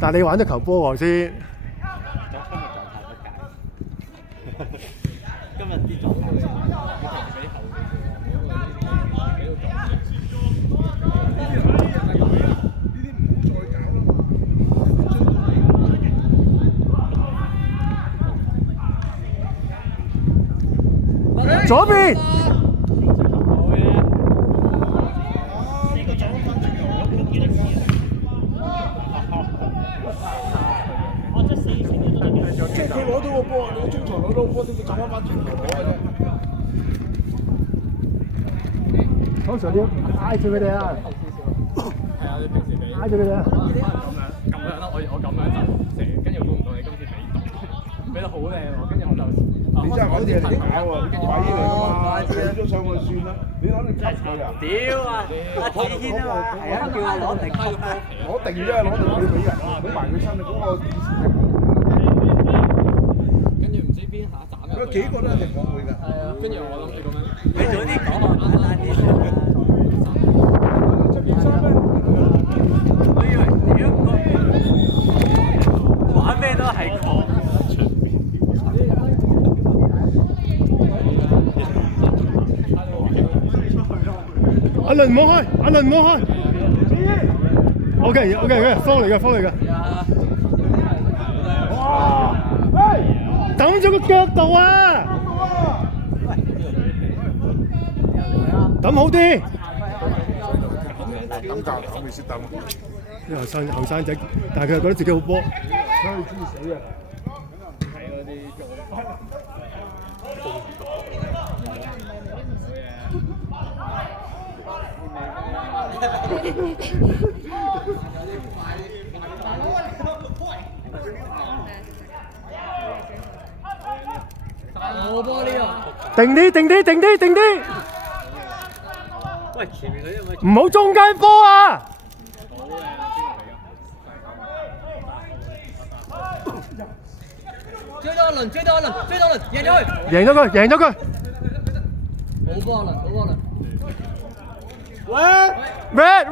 但係你玩咗球波喎先。今日啲狀態比後左邊。即係佢攞到個波，你中場攞到個波，點會走翻轉頭攞嘅啫？通常要挨住佢哋啊！係啊，你平時俾挨住佢哋啊！咁樣啦，我咁樣就射，跟住估唔到你今次俾得好靚喎，跟住我就你真係揾嘢嚟搞喎，鬼嚟㗎嘛！輸咗上去算啦，你攞嚟執佢啊！屌啊！阿子軒啊嘛，係啊，叫佢攞定級啊！攞定啫，攞定要俾人，俾埋佢身啊！嗰個以前跟住唔知邊下斬入。佢幾個都一定講會㗎。係啊，跟住我諗住咁樣。你早啲講啊，簡單啲啊！着件衫咩？我以為屌玩咩都係講。阿倫唔好開，阿倫唔好開。OK，方嚟嘅，方嚟嘅。哇！抌咗個腳度啊！抌好啲。抌教頭未識抌。啲後生仔，但係佢又覺得自己好波。所以知死啊！睇嗰啲我波呢個。定啲。喂，前面嗰啲唔好中間波啊！追多一輪，贏咗佢。贏咗佢。冇波輪。Red！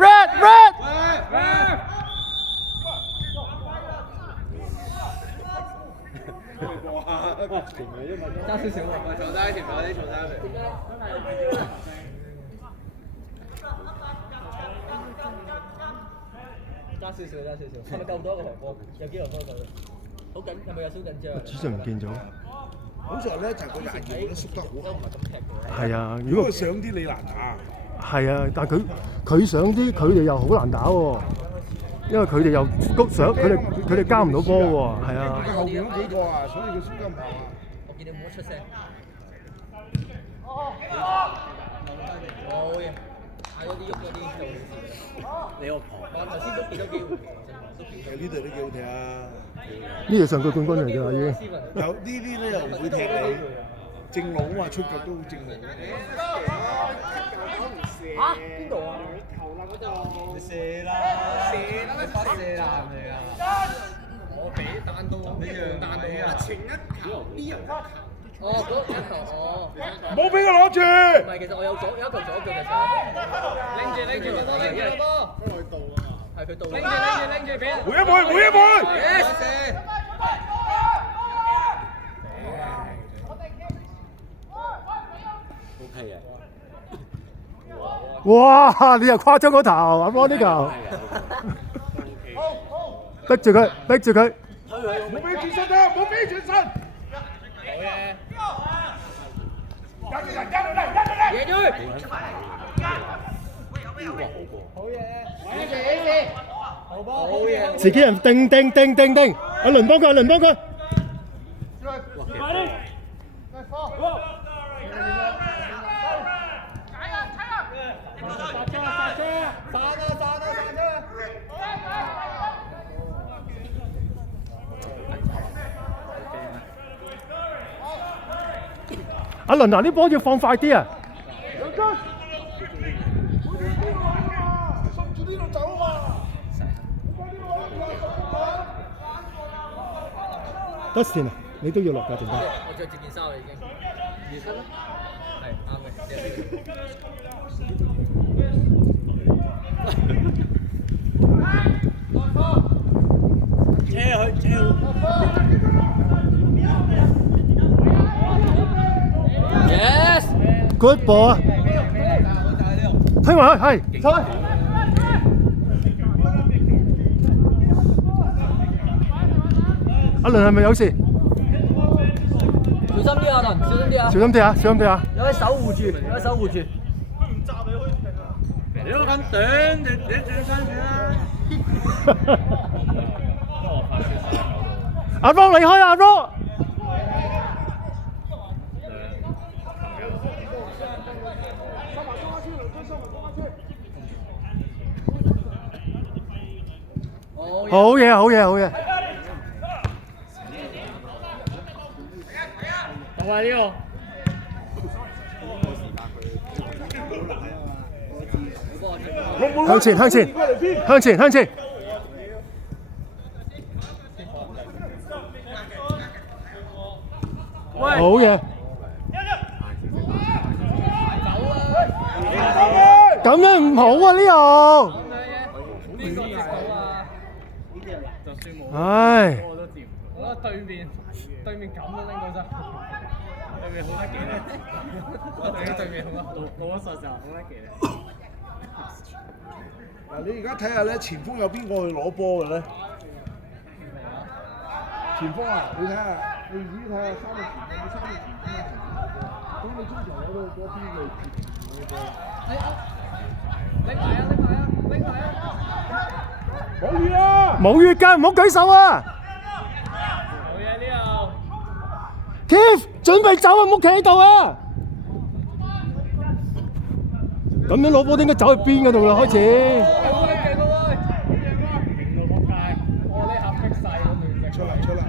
爭少少啊！坐低，前排啲坐低。爭少少，係咪夠多一個紅波？有幾個波夠？好緊，係咪有少緊張？主席唔見咗。好在咧就係個人員都縮得好後。係啊，如果佢上啲你難打。係啊，但係佢上啲，佢哋又好難打喎，因為佢哋又上，佢哋交唔到波喎，係啊。佢後邊嗰幾個啊，所以佢縮得唔好啊。我見你冇乜出聲。好嘢，嗌嗰啲喐嗰啲就好事。你個旁，我頭先都見到機會嘅，呢隊都幾好踢啊！呢隊上季冠軍嚟㗎啦已經。有呢啲咧又唔會踢你，正路啊嘛，出腳都好正路。嚇？邊度啊？球啦嗰度。你射啦！你快啲射啦！係咪啊？我俾彈到，你讓彈到啊！前一球呢人球。哦，嗰一球哦。冇俾佢攞住。唔係，其實我有一球左腳嘅時候。拎住個波，拎住個波。佢到啊嘛。係佢到。拎住俾人。回一倍。OK 嘅。哇！你又誇張嗰頭，阿 Ron 呢球。逼住佢。冇俾轉身啊！冇俾轉身。贏咗好嘢！好波！好嘢！自己人定。阿倫幫佢。阿倫嗱，啲波要放快啲啊！順住呢度走啊！得線啊！你都要落㗎，陣間。我着住件衫啦已經。熱身啦。係啱嘅。，good ball 啊！推埋去，係，收。阿倫係咪有事？小心啲啊，倫，小心啲啊！小心啲啊！小心啲啊！有位守護住，有位守護住。你都咁短，你轉身先啦。阿 Ro 離開啊，阿 Ro！好嘢，好嘢，好嘢！到啊呢個。向前，向前，向前，向前！好嘢！咁樣唔好啊，呢度。邊個接到啊？就算冇，唉，我都接。我覺得對面咁都拎過真，對面好得幾咧？我自己對面好啊，老實就好得幾咧。嗱，你而家睇下咧，前鋒有邊個去攞波嘅咧？前鋒啊，你睇下，你自己睇下三個前鋒，咁你中場攞到嗰邊嚟接嘅波。拎埋啊！拎埋啊！拎埋啊！冇雨啊！冇越㗎，唔好舉手啊冇嘢呢度。 ！Keith，準備走啊，唔好企喺度啊！咁樣攞波應該走去邊嗰度啦？開始。好勁喎！勁到仆街！我呢下逼晒個面食。出嚟出嚟！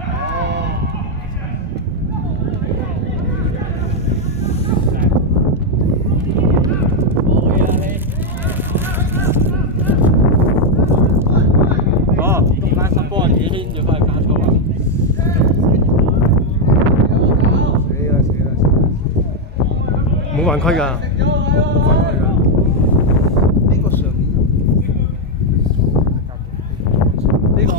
哦，點解十波人幾牽住翻去加粗啊？冇犯規㗎，冇犯規㗎。呢個上面呢個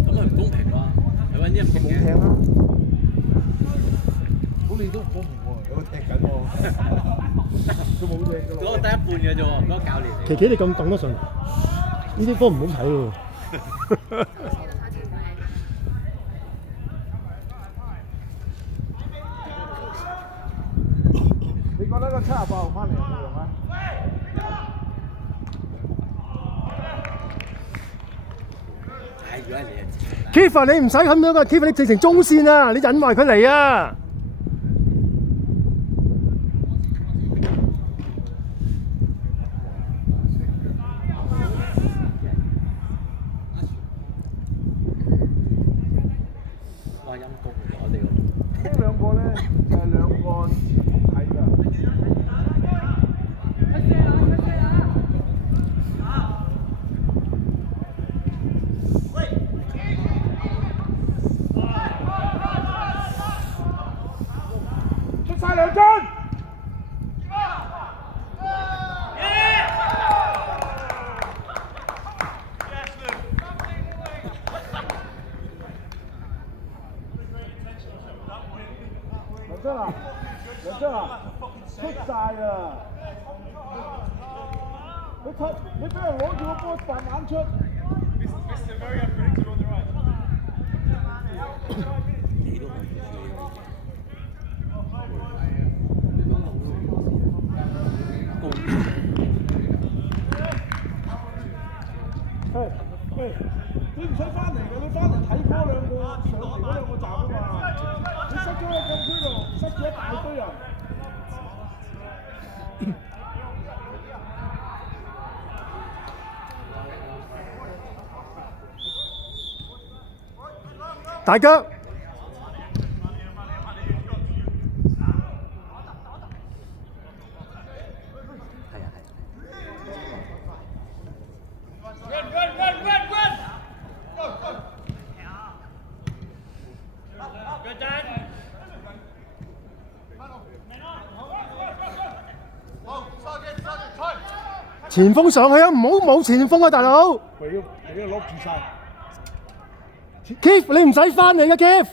咁咪唔公平喎！你揾啲人冇踢啦，咁你都唔公平喎，有個踢緊喎，佢冇踢㗎咯。嗰個得一半嘅啫喎，嗰個教練嚟。琪琪你咁等得順，呢啲波唔好睇喎。你覺得個78號翻嚟有冇用啊？ Keith 你唔使咁樣㗎 ，Keith 你直情中線啊，你引埋佢嚟啊！哇陰公嚟我哋喎！呢兩個咧就係兩個前鋒睇㗎。出晒兩樽！梁真啊，梁真啊，出晒啊！你俾人攞住個波扮眼出。你唔使翻嚟嘅，你翻嚟睇嗰兩個上嚟嗰兩個站啊嘛！你塞咗喺禁區度，塞住一大堆人。大腳。前鋒上去啊！唔好冇前鋒啊，大佬。俾佢攞住晒。Keith 你唔使翻嚟嘅 Keith。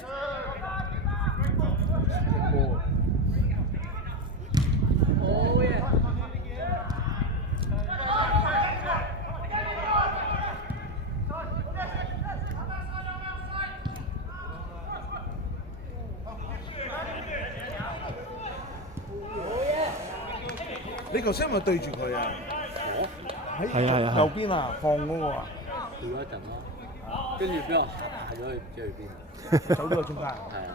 球先咪對住佢啊？喺係啊係啊右邊啊，放嗰個啊，跳咗一陣咯，跟住俾我下咗去唔知去邊，走咗去中間。係啊，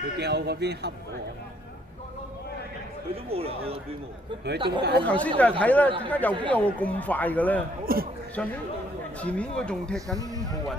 佢見我嗰邊恰唔到我，佢都冇嚟我嗰邊喎，佢喺中間。我頭先就係睇咧，點解右邊有個咁快嘅咧？上年前年佢仲踢緊奧運㗎。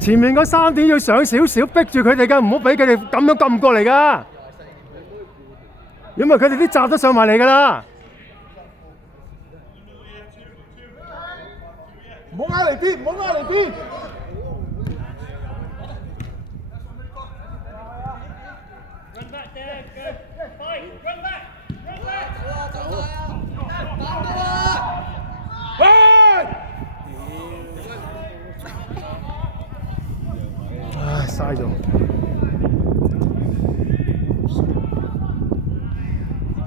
前面嗰3點要上少少，逼住佢哋㗎，唔好俾佢哋咁樣撳過嚟㗎。因為佢哋啲閘都上埋嚟㗎啦。唔好壓嚟啲，唔好壓嚟啲。唉，嘥咗。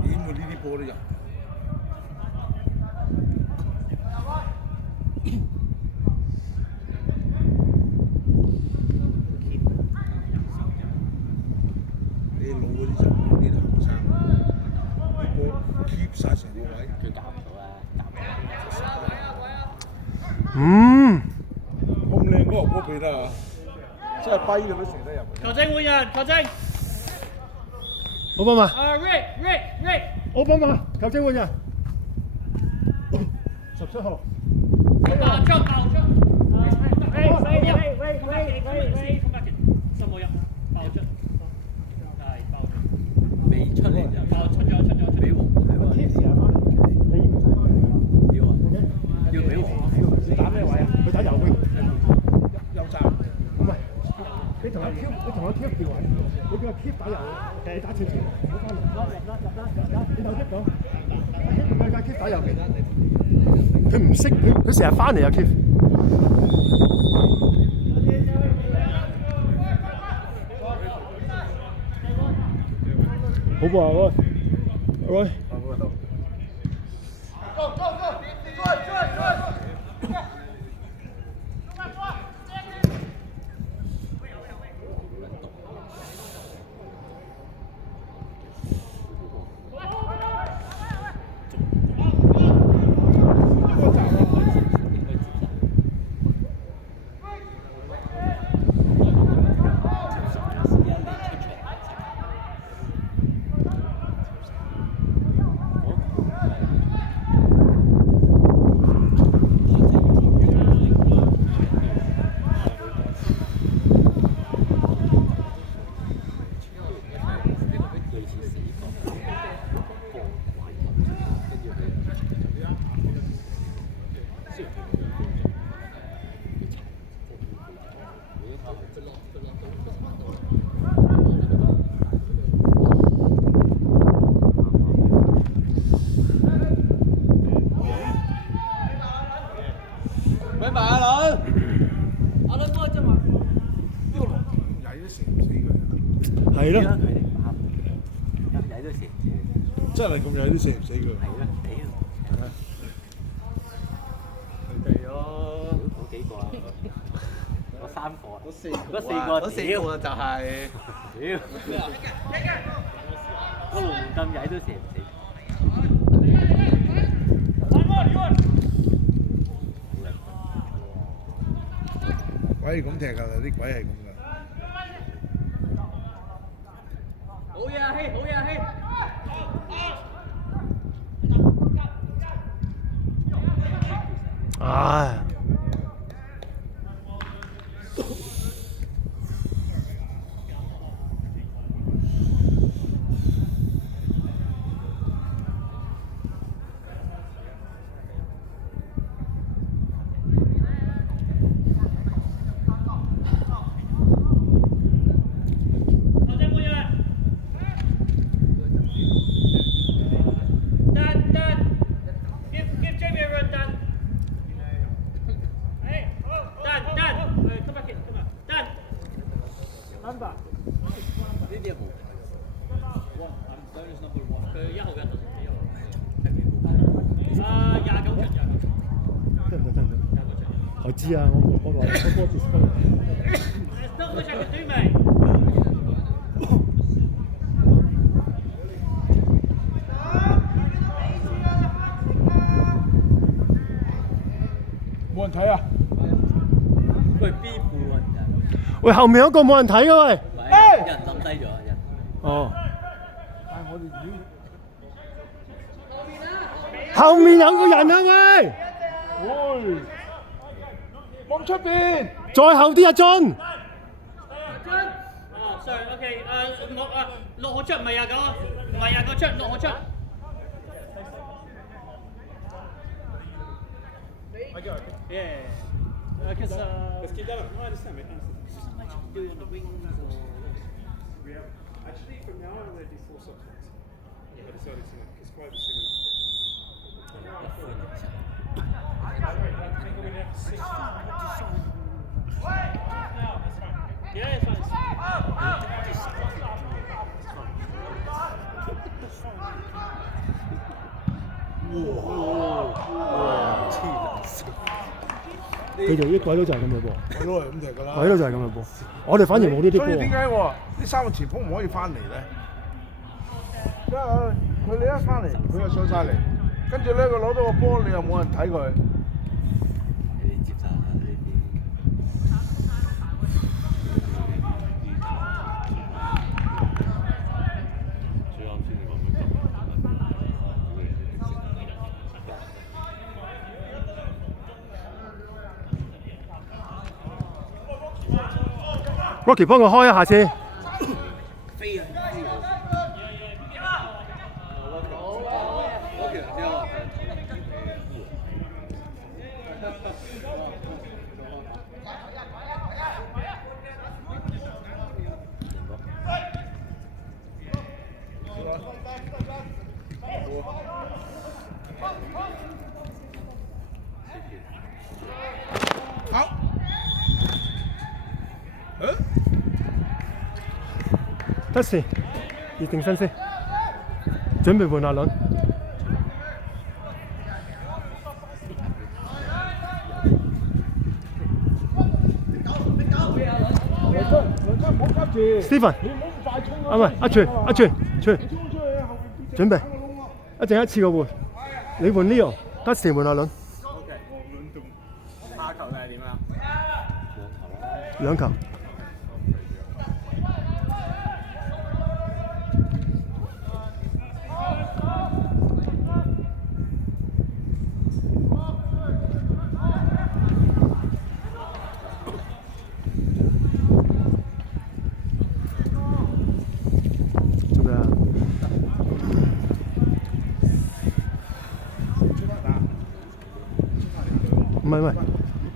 點會呢啲波都入？你老嗰啲就冇啲後生，波 keep 曬成個位。佢夾唔到啊！咁靚嗰個波俾得啊！真係跛到都射得入。球證換人，球證。奧巴馬，Rick，奧巴馬，球證換人。17號。爆出。喂，心冇入，爆出。係爆出。未出嚟就爆出咗。俾黃係嘛？ Keep 時間翻嚟，你唔使翻嚟。要啊！要俾黃。你打咩位啊？佢打右邊。右站。唔係，你同阿 Keep 調位，你叫阿 Keep 打右，你打前前，唔好翻嚟。你頭 Keep 講，阿 Keep 打右邊。佢唔識，佢成日翻嚟啊 Keep。好波啊！喂。拜拜阿倫。阿倫波啫嘛。呢個龍咁曳都射唔死佢。係咯。佢哋唔啱，咁曳都射唔死。真係咁曳都射唔死佢。係啦，屌！佢哋咯，嗰幾個啊，嗰3個啊，嗰四嗰4個就係屌！嗰龍咁曳都射唔死。鬼係咁踢㗎，啲鬼係咁㗎。好嘢啊，希！好嘢啊，希！唉。呢啲冇。佢1號嘅特幾號？29場。得唔得？我知啊，我話我波接收。得我場對未？冇人睇啊！喂 B 部啊，喂，後面嗰個冇人睇嘅喂。有人冧低咗人。哦。但係我哋已經後面有個人啊喂！喂，望出邊。再後啲阿俊。sorry，OK，6號出唔係29，唔係29出，6號出。Yeah. Because let's keep that up. No, I understand, mate. It's just much to do on the wings or. Actually, from now on, I'm going to do 4 subtracts. I decided to make because 5 is similar. Yeah, it's fine. Wow！ 佢哋啲鬼佬就係咁嘅噃，係咯，咁就係㗎啦。鬼佬就係咁嘅噃。我哋反而冇呢啲所以點波。解喎？呢3個前鋒唔可以翻嚟咧？因為佢哋一翻嚟，佢又上晒嚟，跟住咧佢攞到個波，你又冇人睇佢。你接受下呢啲。Rocky 幫佢開一下先。飛啊！Rocky 之後。好。得時，熱定身先，準備換阿倫。梁真唔好急住 Stephen，你唔好咁快衝啊！啊唔係阿全，準備，衝出去後邊準備，一陣一次過換，你換 Leo， 得時換阿倫。下球係點啊？兩球。做咩啊？唔係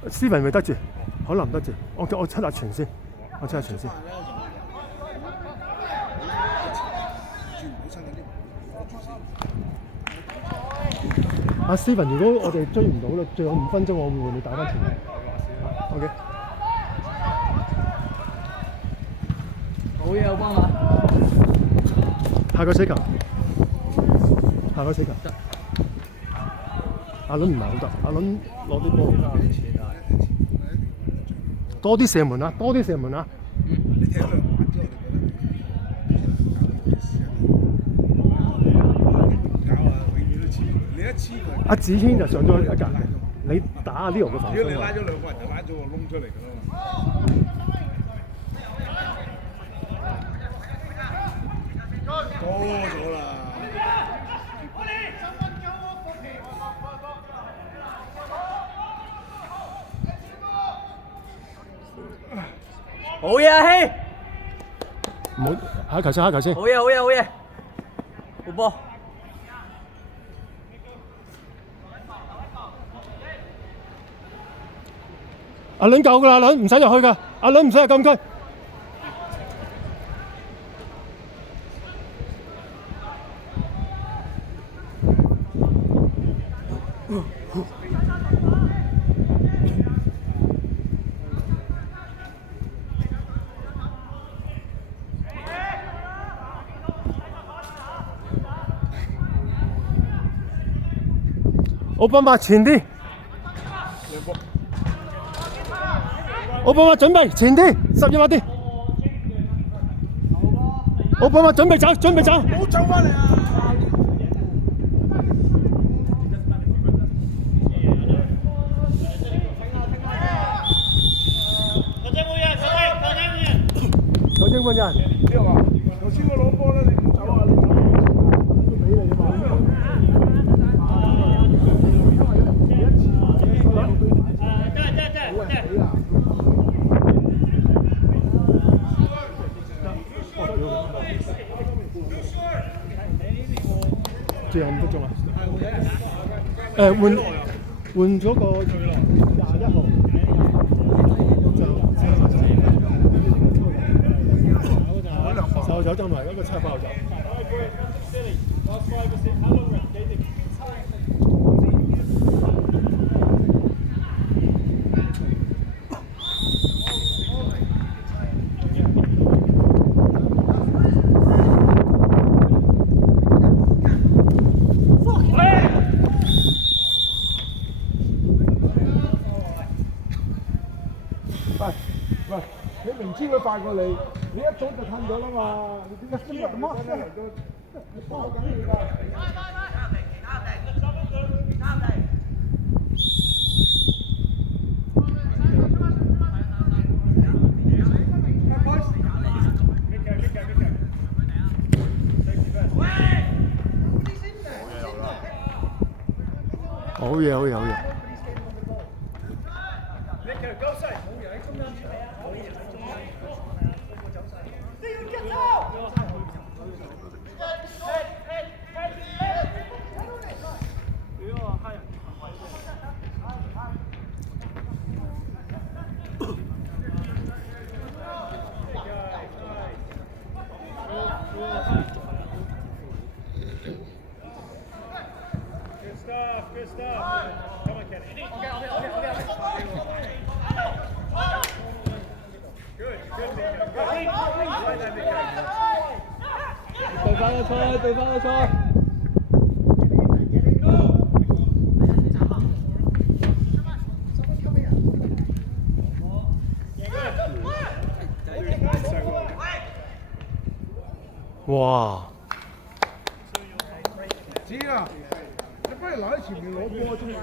，Steven 未得住，可能唔得住。我出下傳先，我出下傳先。阿 Steven， 如果我哋追唔到咧，最後5分鐘，我會換你打翻前面。OK。好嘢，奧巴馬。下個死球，下個死球。阿倫唔係好得，阿倫攞啲波。多啲射門啊！多啲射門啊！你踢兩板之後，你覺得搞啊，永遠都黐佢。你一黐佢，阿子軒就上咗一格，你打阿 Leo 嘅防如果你守啊！拉咗兩個人，就拉咗個窿出嚟㗎啦嘛。多咗啦！好嘢啊，希！唔好下球先，下球先。好嘢，好嘢，好嘢！好波！阿倫夠㗎啦，阿倫唔使入去㗎，阿倫唔使入禁區。奧巴馬前啲，奧巴馬準備前啲，11碼啲，奧巴馬準備走，準備走，唔好走翻嚟啊！有英文人，你話頭先我攞波咧，你唔走啊？你走都俾你嘛。最後5分鐘啊！換咗個21號。手走爭埋嗰個7號走。喂，你明知佢快過你，你一早就褪咗啦嘛！你點解今日咁啊？你幫我緊要㗎。好嘢，好嘢，好嘢！Good stuff. Come on, Kenny. Good. 對翻個菜，對翻個菜。哇！知啦，你不如留喺前面攞波中間㗎。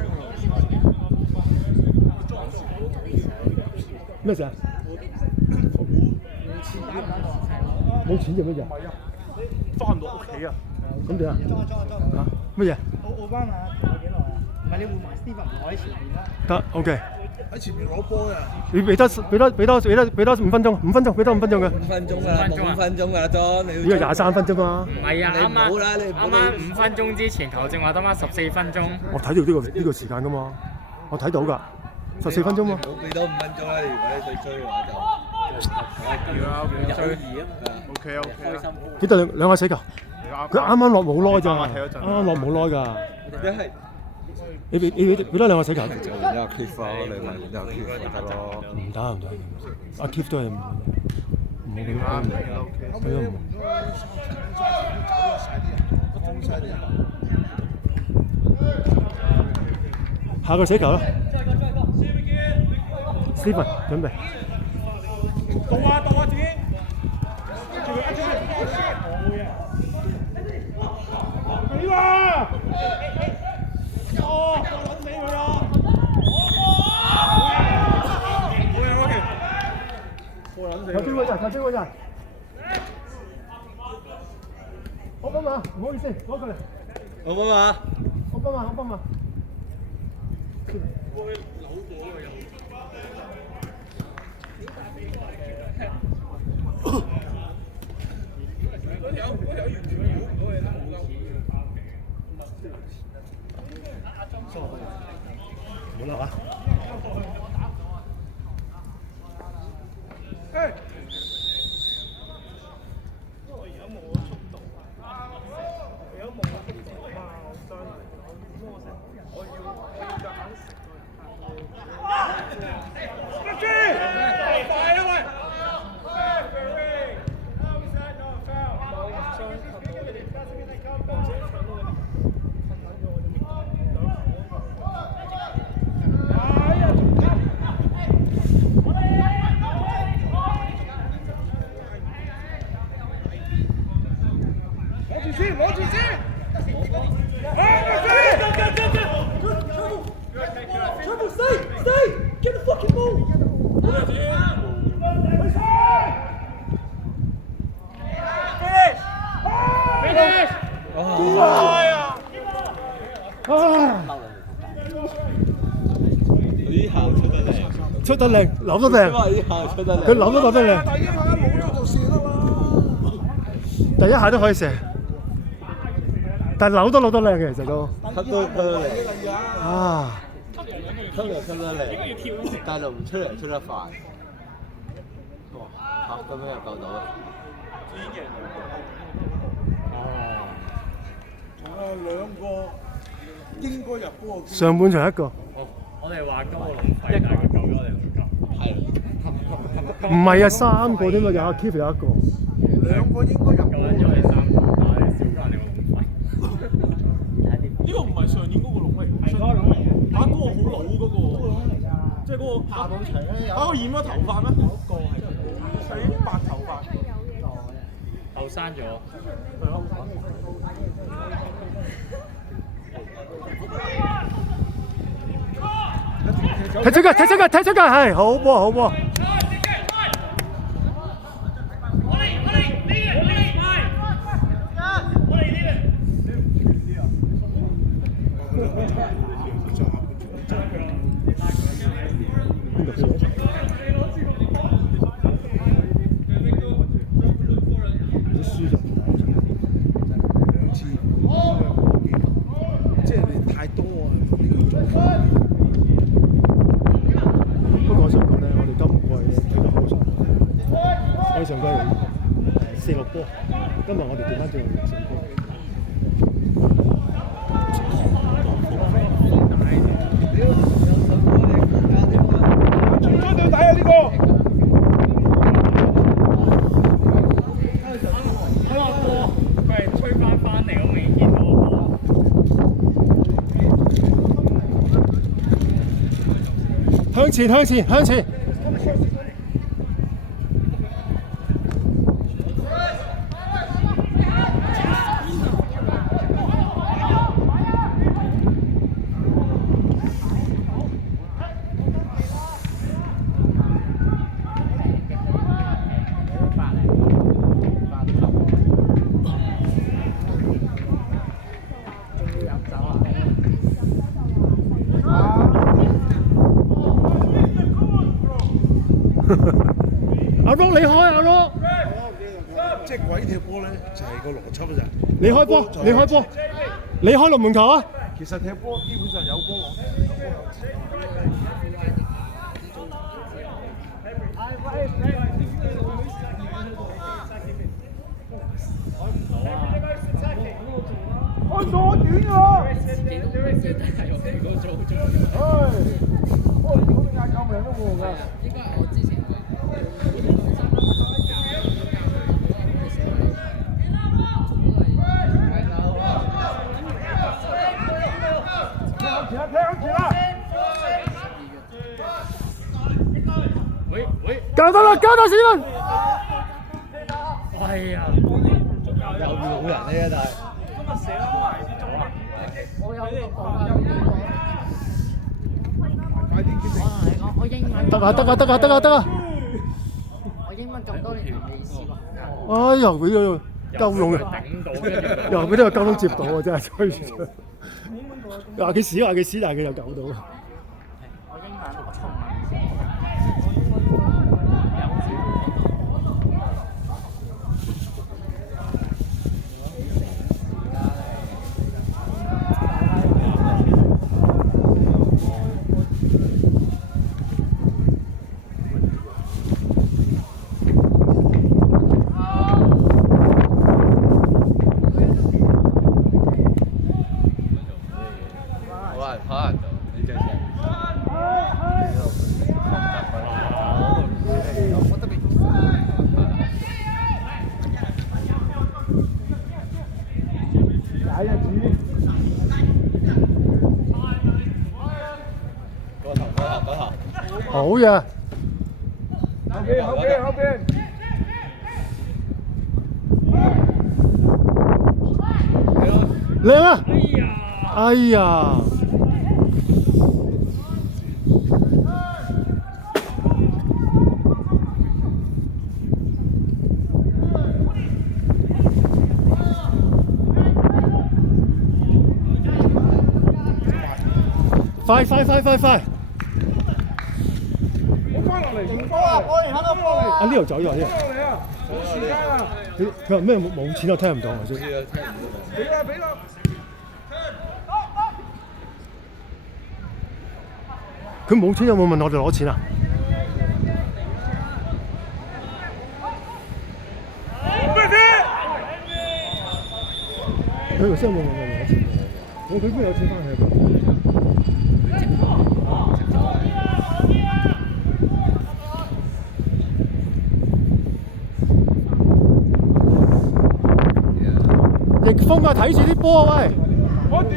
咩事啊？冇錢做咩啫？翻唔到屋企啊！咁點啊？嚇乜嘢？奧巴馬同我幾耐啊？唔係你換埋 Steven 我喺前面啦。得 OK。喺前面攞波啊！你俾多5分鐘，5分鐘，俾多5分鐘嘅。5分鐘㗎啦，冇5分鐘㗎啦，John，你呢個23分啫嘛。唔係啊，啱啱5分鐘之前頭正話得翻14分鐘。我睇到呢個時間㗎嘛，我睇到㗎，14分鐘嘛。冇俾多5分鐘啦，如果你對追嘅話就友誼啊嘛。OK，開心。幾多兩下死球？佢啱啱落冇耐咋，啱啱落冇耐㗎。你係。你俾多兩個死球。有 keep 咯，你咪有 keep 得咯。唔得，阿 keep 都係唔好咁。下個死球啦 ，Steven 準備。動啊自己，跟住佢一出嚟，好嘢。點啊！哦，撚死佢啦！頭先嗰陣，奧巴馬，唔好意思，攞過嚟。奧巴馬。奧巴馬。冇啦啊！先，攞住先。呢下出得靚，出得靚，扭得靚，呢下出得靚。佢扭都扭得靚，第一下冇咗就射得啦。第一下都可以射，但扭都扭得靚嘅，其實都。吸都吸得靚，啊！吸又吸得靚，但就唔出嚟出得快。哇！嚇咁樣又救到啦！兩個應該入波。上半場一個。我哋話高個龍費，但係佢救咗我哋唔夠。係。唔係啊，3個添嘛，有阿 Keith 有一個。兩個應該入救波。緊咗你3個，但係少咗人哋個龍費。呢個唔係上年嗰個龍威，係嗰個龍嚟嘅。嚇，嗰個好老嗰個，即係嗰個下到場咧。嚇，佢染咗頭髮咩？有個係白頭髮。後生咗。係咯。踢出界，踢出界，踢出界，係好波，好波。即係你太多啊！不過我想講咧，我哋今季踢得好上，我哋上季4-6波，今日我哋調翻轉6-4波。全軍要睇啊！呢個。佢係吹翻嚟，我未見到個波。向前，向前，向前！阿 Rock 你開阿 Rock，即係鬼踢波咧，就係個邏輯咋。你開波，你開波，你開龍門球啊！其實踢波基本上有波攞。開咗短喎！唉，我哋嗰邊嗌救命都冇用㗎。應該係我之前。教得啦，教得史文。哎呀，有老人呢，但係。今日寫得埋先中啊！我有快啲決定。我英文得啊，得啊，得啊，得啊，得啊！我英文咁多年未試過。哎呀，俾佢鳩籠啊！頂到嘅。又俾呢個鳩籠接到啊！真係吹住。話佢屎，話佢屎，但係佢又救到。我英文我從來唔試。好嘢！後邊。靚啊！哎呀！快！我翻落嚟，唔多啊！我哋行個波嚟。啊呢度走咗呢翻落嚟啊！冇時間啊！佢話咩冇錢我聽唔到啊！俾啦！佢冇錢有冇問我哋攞錢啊？佢頭先有冇問我攞錢？佢邊有錢翻去？逆風啊！睇住啲波啊喂！我短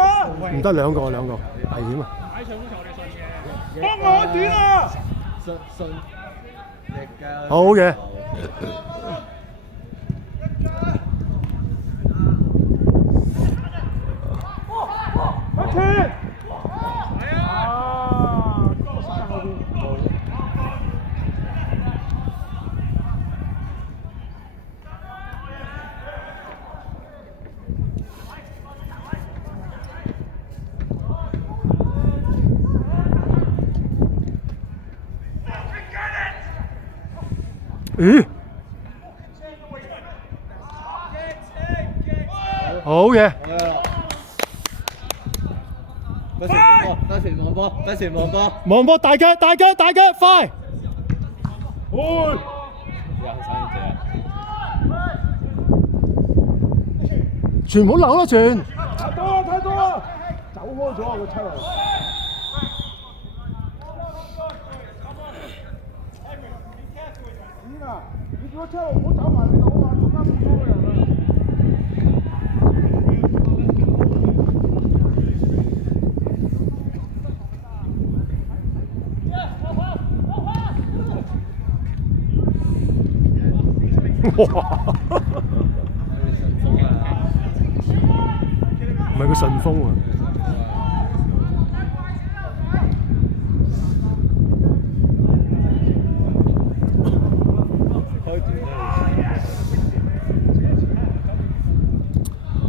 啊！唔得兩個危險啊！幫我短啊！好嘅。咦？好嘅。得前望波，望波大腳快！傳唔好漏啦傳。太多啊！走開咗啊個出嚟。你叫我車路唔好走埋嚟，我話做啱咁多嘅人啊！哇！唔係佢順風啊！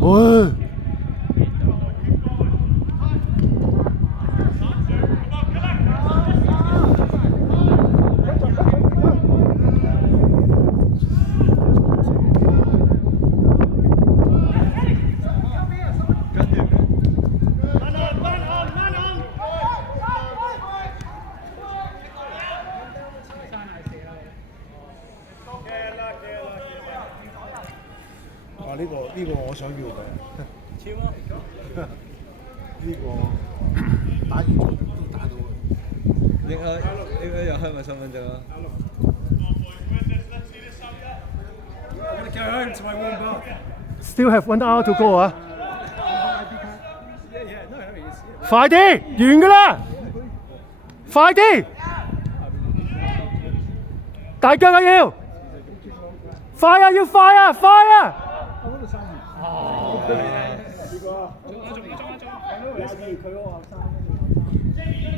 喂！呢個我想要嘅。超啊！呢個打完咗都打到嘅。應該有香港身份證啊。Still have 1 hour to go 啊！快啲，完㗎啦！快啲！大腳啊要！快啊！要快啊！快啊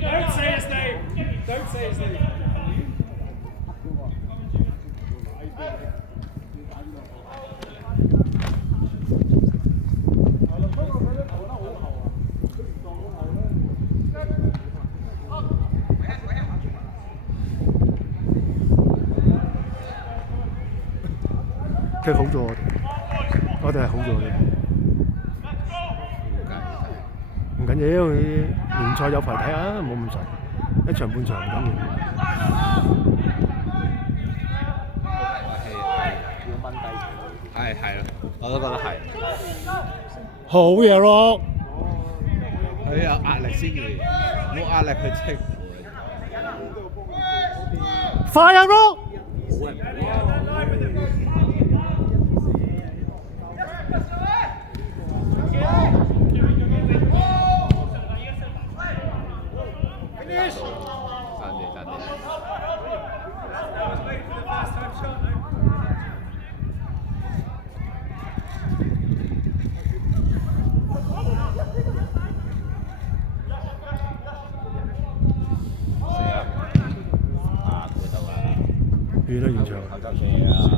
！Don't say his name. Don't say his name. 踢好咗我哋係好咗嘅。唔緊要，聯賽有排睇下，冇咁滯，一場半場唔緊要。係啊，我都覺得係。好嘢咯！佢有壓力先至，冇壓力佢清。快啊咯！ 14啊。